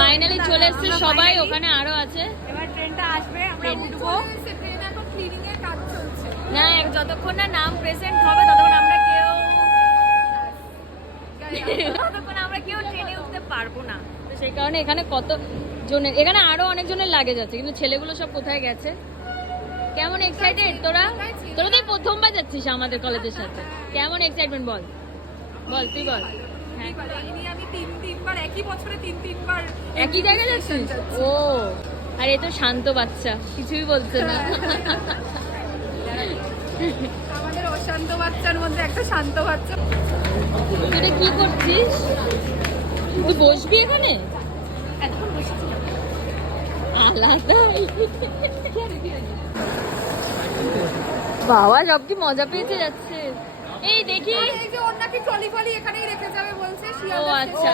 Finally চলে এসেছে সবাই, ওখানে আরো আছে। এবার ট্রেনটা আসবে, আমরা উঠবো। ট্রেনে এখন ক্লিনিং এর কাজ চলছে। না, যতক্ষণ না নাম প্রেজেন্ট হবে ততক্ষণ আমরা কেউ ট্রেনে উঠতে পারবো না। তো সেই কারণে এখানে কত জনের, এখানে আরো অনেক জনের লাগে যাচ্ছে, কিন্তু ছেলেগুলো সব কোথায় গেছে? কেমন এক্সাইটেড তোরা? তোরা তো প্রথমবার যাচ্ছিস আমাদের কলেজের সাথে, কেমন এক্সাইটমেন্ট বল? বল তুই বল। হ্যাঁ, আমি তিনবার একই বছরে তিনবার একই জায়গায় যাচ্ছিস? ও, আর এ তো শান্ত বাচ্চা, কিছুই বলছে না। আমাদের অশান্ত বাচ্চার মধ্যে একটা শান্ত বাচ্চা। তুই কি করছিস? তুই বসবি এখানে? এতক্ষণ বসেছিলাম আলাদা। বাবা সব কি মজা পেয়েছে যাচ্ছে। এই দেখি, এই যে ওর নাকি ট্রলি ফলি এখানেই রেখে যাবে বলছে। ও আচ্ছা।